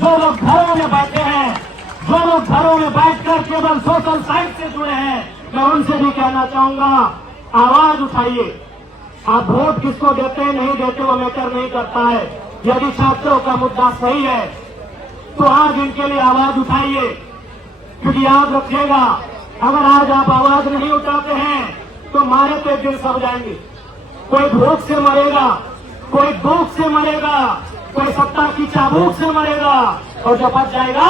जो लोग घरों में बैठे हैं, जो लोग घरों में बैठकर केवल सोशल साइट से जुड़े हैं, मैं उनसे भी कहना चाहूंगा, आवाज उठाइए। आप वोट किसको देते हैं नहीं देते वो मैटर नहीं करता है। यदि छात्रों का मुद्दा सही है तो आज इनके लिए आवाज उठाइए, क्योंकि याद रखिएगा, अगर आज आप आवाज नहीं उठाते हैं तो मारे तो एक दिन सब जाएंगे। कोई भूख से मरेगा, कोई दुख से मरेगा, कोई सत्ता की चाबुक से मरेगा, और जो बच जाएगा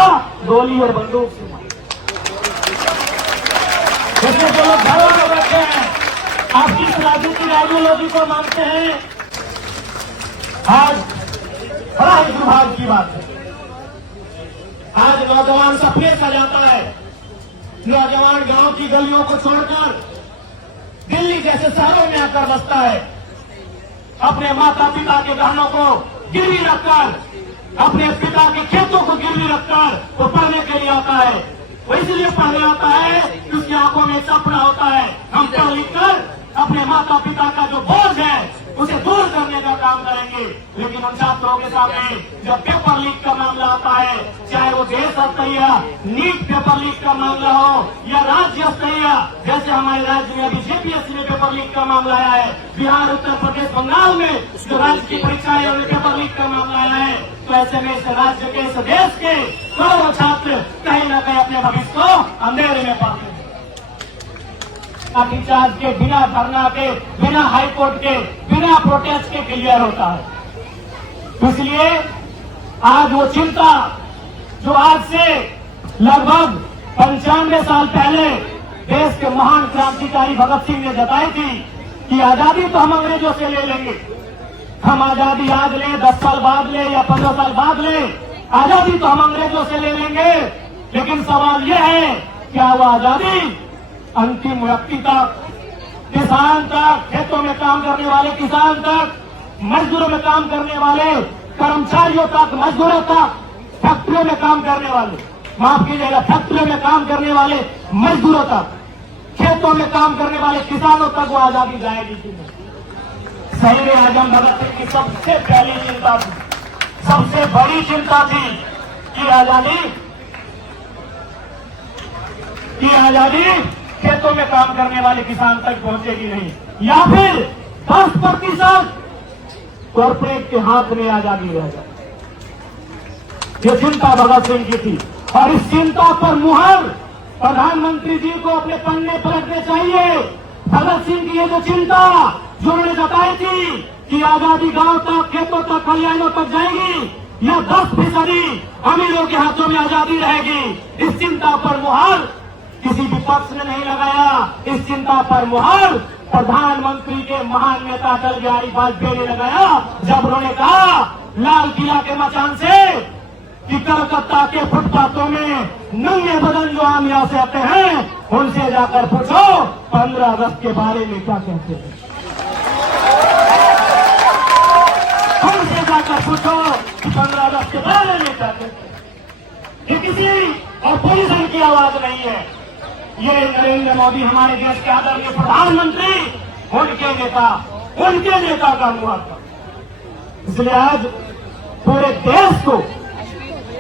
गोली और बंदूक से मरेगा। जैसे जो लोग घरों में बैठे हैं, आप किस राजनीतिक आइडियोलॉजी को मानते हैं? आज बड़ा ही दुर्भाग्य की बात है, आज नौजवान सपने सजाता है, नौजवान गांव की गलियों को छोड़कर दिल्ली जैसे शहरों में आकर बसता है, अपने माता पिता के गहनों को गिरवी रखकर, अपने पिता के खेतों को गिरवी रखकर वो पढ़ने के लिए आता है। वो इसलिए पढ़ने आता है कि उसकी आंखों में सपना होता है, हम पढ़ लिख कर अपने माता पिता का जो बोझ है उसे दूर करने का काम करेंगे। लेकिन हम छात्रों के सामने जब पेपर लीक का मामला आता है, चाहे वो देश स्तरीय नीट पेपर लीक का मामला हो या राज्य स्तरीय, जैसे हमारे राज्य में अभी जेपीएससी में पेपर लीक का मामला आया है, बिहार, उत्तर प्रदेश, बंगाल में जो राज्य की परीक्षाएं और पेपर लीक का मामला आया है, तो ऐसे में इस राज्य के, इस देश के करोड़ों छात्र कहीं न कहीं अपने भविष्य को अंधेरे में पाते हैं। लाठीचार्ज के बिना, धरना के बिना, हाईकोर्ट के बिना प्रोटेस्ट के क्लियर होता है। इसलिए आज वो चिंता जो आज से लगभग 95 साल पहले देश के महान क्रांतिकारी भगत सिंह ने जताई थी कि आजादी तो हम अंग्रेजों से ले लेंगे, हम आजादी आज ले, 10 साल बाद ले या 15 साल बाद ले, आजादी तो हम अंग्रेजों से ले लेंगे। लेकिन सवाल यह है, क्या वो आजादी अंतिम व्यक्ति तक, किसान तक, खेतों में काम करने वाले किसान तक, मजदूरों में काम करने वाले कर्मचारियों तक, मजदूरों तक, फैक्ट्रियों में काम करने वाले, माफ कीजिएगा, फैक्ट्रियों में काम करने वाले मजदूरों तक, खेतों में काम करने वाले किसानों तक वो आजादी जाएगी कि नहीं? शहीद आजम भगत सिंह की सबसे पहली चिंता थी, सबसे बड़ी चिंता थी कि आजादी खेतों में काम करने वाले किसान तक पहुंचेगी नहीं, या फिर 10% कॉर्पोरेट के हाथ में आजादी रह जाए। ये चिंता भगत सिंह की थी, और इस चिंता पर मुहर प्रधानमंत्री जी को अपने पन्ने पलटने चाहिए। भगत सिंह की ये जो चिंता जो उन्होंने जताई थी कि आजादी गांव तक, खेतों तक, खलिहानों तक जाएगी, या 10% अमीरों के हाथों में आजादी रहेगी, इस चिंता पर मुहर किसी विपक्ष ने नहीं लगाया। इस चिंता पर मुहर प्रधानमंत्री के महान नेता अटल बिहारी वाजपेयी ने लगाया, जब उन्होंने कहा लाल किला के मचान से कि कलकत्ता के फुटपाथों में नंगे बदन जो आम यहाँ से आते हैं उनसे जाकर पूछो 15 अगस्त के बारे में क्या कहते हैं, उनसे जाकर पूछो कि 15 अगस्त के बारे में क्या कहते हैं। ये किसी ऑपोजिशन की आवाज नहीं है, ये नरेंद्र मोदी हमारे देश के आदरणीय प्रधानमंत्री, उनके नेता का मुहर था। इसलिए आज पूरे देश को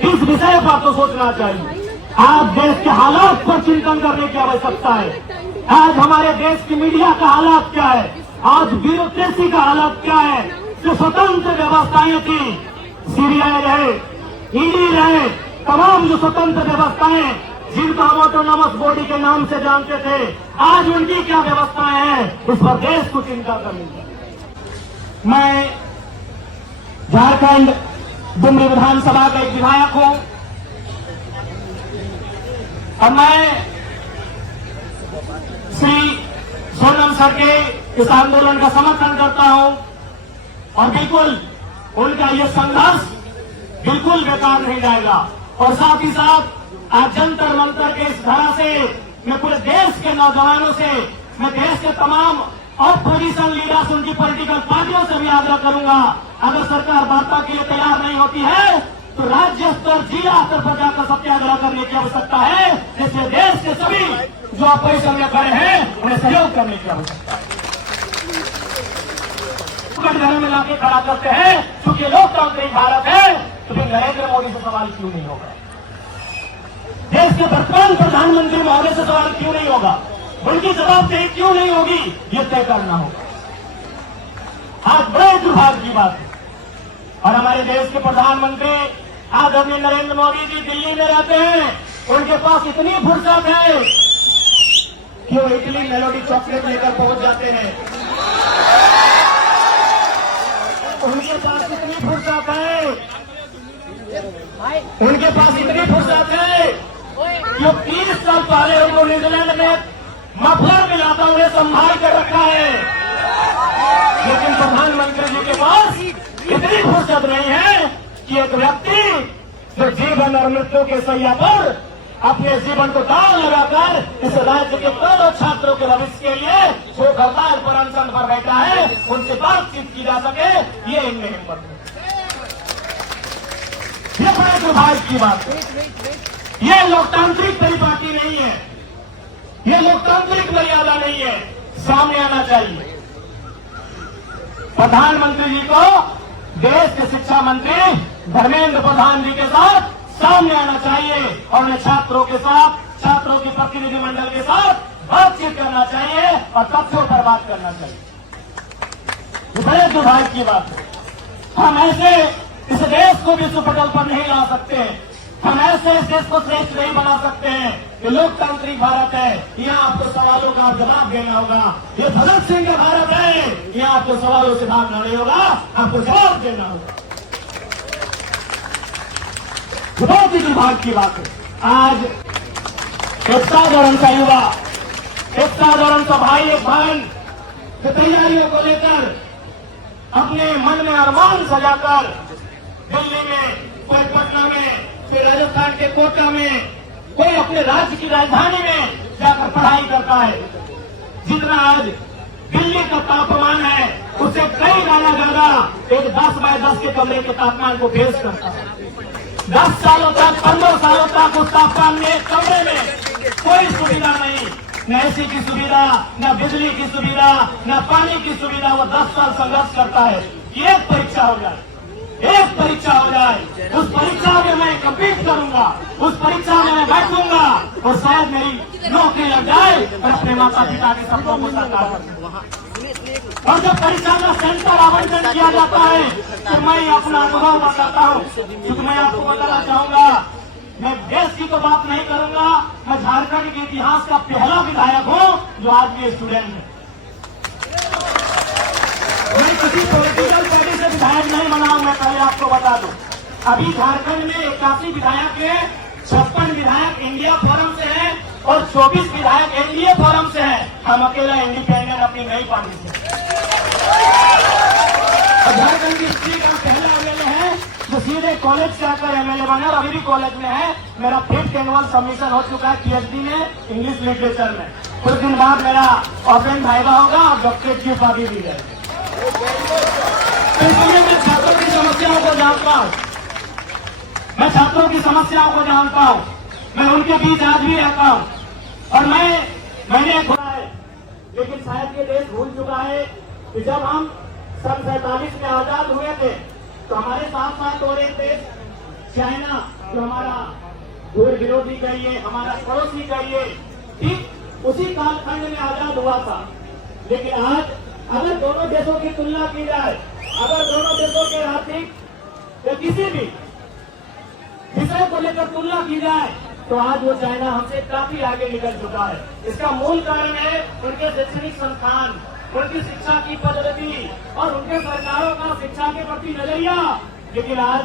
इस विषय पर तो सोचना चाहिए। आज देश के हालात पर चिंतन करने की आवश्यकता है। आज हमारे देश की मीडिया का हालात क्या है, आज ब्यूरोक्रेसी का हालात क्या है। जो स्वतंत्र व्यवस्थाएं थी, सीबीआई रहे, ईडी रहे, तमाम जो स्वतंत्र व्यवस्थाएं जिनको हम ऑटोनॉमस बॉडी के नाम से जानते थे, आज उनकी क्या व्यवस्थाएं हैं, इस पर देश को चिंता करनी चाहिए। मैं झारखंड डुमरी विधानसभा का एक विधायक हूं, और मैं श्री सोनम सर के इस आंदोलन का समर्थन करता हूं, और बिल्कुल उनका ये संघर्ष बिल्कुल बेकार नहीं जाएगा। और साथ ही साथ आज जंतर मंतर के इस धारा से मैं पूरे देश के नौजवानों से, मैं देश के तमाम ऑपोजिशन लीडर्स, उनकी पॉलिटिकल पार्टियों से भी आग्रह करूंगा, अगर सरकार वार्ता के लिए तैयार नहीं होती है तो राज्य स्तर, जिला स्तर पर जाकर सत्याग्रह करने की आवश्यकता है, जिससे देश के सभी जो ऑपोजिशन में खड़े हैं उन्हें सहयोग करने की आवश्यकता है। घर में लाके खड़ा करते हैं, क्योंकि लोकतांत्रिक भारत है, तो फिर नरेंद्र मोदी से सवाल क्यों नहीं होगा? देश के वर्तमान प्रधानमंत्री महोदय से सवाल क्यों नहीं होगा? उनकी जवाबदेही क्यों नहीं होगी? ये तय करना होगा। आज बड़े दुर्भाग्य की बात है। और हमारे देश के प्रधानमंत्री आदरणीय नरेंद्र मोदी जी दिल्ली में रहते हैं, उनके पास इतनी फुर्सत है कि वो इटली मेलोडी चॉकलेट लेकर पहुंच जाते हैं। उनके पास इतनी फुर्सत है, उनके पास इतनी फुर्सत है कि 30 साल पहले उनको न्यूजीलैंड में मफलर मिला था, उन्हें संभाल कर रखा है। लेकिन प्रधानमंत्री जी के पास इतनी फुर्सत नहीं है कि एक व्यक्ति जो जीवन और मृत्यु के सैया पर अपने जीवन को दाव लगाकर इस राज्य के करोड़ों छात्रों के भविष्य के लिए जो हड़ताल पर अनशन पर बैठा है, उनसे बातचीत की जा सके, ये इनमें हिम्मत है। ये बड़े दुर्भाग्य की बात है। ये लोकतांत्रिक परिपाटी नहीं है, ये लोकतांत्रिक मर्यादा नहीं है। सामने आना चाहिए। प्रधानमंत्री जी को देश के शिक्षा मंत्री धर्मेंद्र प्रधान जी के साथ सामने आना चाहिए और उन्हें छात्रों के साथ, छात्रों के प्रतिनिधिमंडल के साथ बातचीत करना चाहिए और तथ्यों पर बात करना चाहिए। ये बड़े दुर्भाग्य की बात है। हम ऐसे इस देश को विश्व पटल पर नहीं ला सकते। हम ऐसे इस देश को श्रेष्ठ नहीं बना सकते हैं। ये लोकतांत्रिक भारत है, यहाँ आपको सवालों का जवाब देना होगा। ये भगत सिंह का भारत है, यहाँ आपको सवालों से भागना नहीं होगा, आपको जवाब देना होगा। बहुत ही दुर्भाग्य की बात है। आज एक साधारण सा युवा, एक साधारण सा भाई, एक बहन तैयारियों को लेकर अपने मन में अरमान सजाकर दिल्ली में, कोई पटना में, कोई राजस्थान के कोटा में, कोई अपने राज्य की राजधानी में जाकर पढ़ाई करता है। जितना आज दिल्ली का तापमान है, उससे कई गुना ज्यादा एक 10 बाय 10 के कमरे के तापमान को फेस करता है। 10 सालों तक, 15 सालों तक उस तापमान में, कमरे में कोई सुविधा नहीं, न एसी की सुविधा, न बिजली की सुविधा, न पानी की सुविधा। वो 10 साल संघर्ष करता है कि एक परीक्षा हो जाए, एक परीक्षा हो जाए, उस परीक्षा में मैं कम्पीट करूंगा, उस परीक्षा में मैं बैठूंगा और शायद मेरी नौकरी लग जाए और अपने माता पिता के सपनों को साकार कर दूंगा। और जब परीक्षा का सेंटर आवंटन किया जाता है तो मैं अपना अनुभव बताता हूँ, क्योंकि मैं आपको बताना चाहूंगा, मैं देश की तो बात नहीं करूंगा, मैं झारखंड के इतिहास का पहला विधायक हूँ जो आज भी स्टूडेंट है। मैं किसी पॉलिटिकल पार्टी से विधायक नहीं बना हूं, मैं पहले आपको बता दूं। अभी झारखंड में 81 विधायक है, 56 विधायक इंडिया फोरम से हैं और 24 विधायक एनडीए फोरम से हैं। हम अकेला इंडिपेंडेंट अपनी नई पार्टी से। झारखंड की हिस्ट्री का पहला एमएलए है जो सीधे कॉलेज से आकर एमएलए बने और अभी भी कॉलेज में है। मेरा 5th एनुअल सबमिशन हो चुका है पीएचडी में, इंग्लिश लिटरेचर में। कुछ दिन बाद मेरा ओपन वाइवा होगा और डॉक्टरेट की उपाधि दी जाएगी। इसलिए मैं छात्रों की समस्याओं को जानता हूँ, मैं छात्रों की समस्याओं को जानता हूँ, मैं उनके बीच आज भी रहता हूँ। और मैंने खुदा है, लेकिन शायद ये देश भूल चुका है कि जब हम सन 47 में आजाद हुए थे तो हमारे साथ साथ और एक देश चाइना, जो हमारा दूर विरोधी कहिए, हमारा पड़ोसी कहिए, ठीक उसी कालखंड में आजाद हुआ था। लेकिन आज अगर दोनों देशों की तुलना की जाए, अगर दोनों देशों के आर्थिक या किसी भी विषय को लेकर तुलना की जाए तो आज वो चाइना हमसे काफी आगे निकल चुका है। इसका मूल कारण है उनके शैक्षणिक संस्थान, उनकी शिक्षा की पद्धति और उनके सरकारों का शिक्षा के प्रति नजरिया। लेकिन आज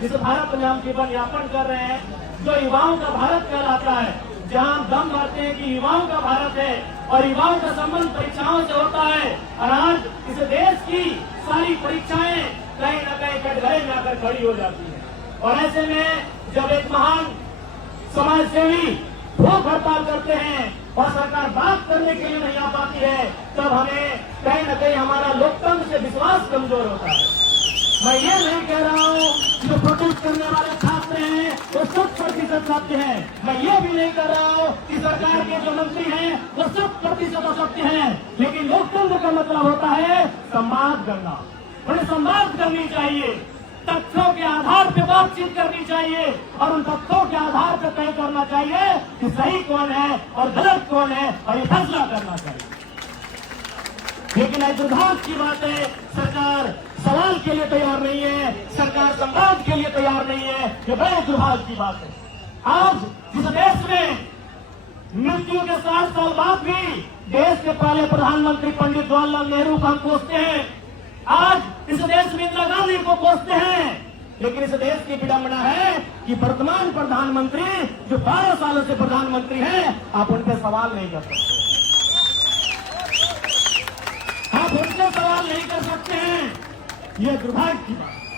जिस भारत में हम जीवन यापन कर रहे हैं, जो युवाओं का भारत कहलाता है, जहां हम दम भरते हैं कि युवाओं का भारत है और युवाओं का संबंध परीक्षाओं से होता है, और आज इस देश की सारी परीक्षाएं कहीं न कहीं कटघरे में आकर खड़ी हो जाती है। और ऐसे में जब एक महान समाज सेवी भूख हड़ताल करते हैं और सरकार बात करने के लिए नहीं आ पाती है, तब हमें कहीं न कहीं हमारा लोकतंत्र से विश्वास कमजोर होता है। मैं ये नहीं कह रहा हूँ जो प्रोटेस्ट करने वाले छात्र हैं वो 100% सत्य है। मैं ये भी नहीं कह रहा हूँ कि सरकार के जो मंत्री हैं वो 100% सत्य हैं। लेकिन लोकतंत्र का मतलब होता है संवाद करना, उन्हें संवाद करनी चाहिए। तथ्यों के आधार पर बातचीत करनी चाहिए और उन तथ्यों के आधार पर तय करना चाहिए कि सही कौन है और गलत कौन है और ये फैसला करना चाहिए। लेकिन आज दुर्भाग्य की बात है, सरकार सवाल के लिए तैयार नहीं है, सरकार संवाद के लिए तैयार नहीं है। ये बड़े दुर्भाग्य की बात है। आज जिस देश में मृत्यु के 60 साल बाद भी देश के पहले प्रधानमंत्री पंडित जवाहरलाल नेहरू को हम कोसते हैं, आज इस देश में इंदिरा गांधी को कोसते हैं, लेकिन इस देश की विडंबना है कि वर्तमान प्रधानमंत्री जो 12 सालों से प्रधानमंत्री हैं, आप उन पर सवाल नहीं कर सकते, आप उनसे सवाल नहीं कर सकते हैं। यह दुर्भाग्य की बात है।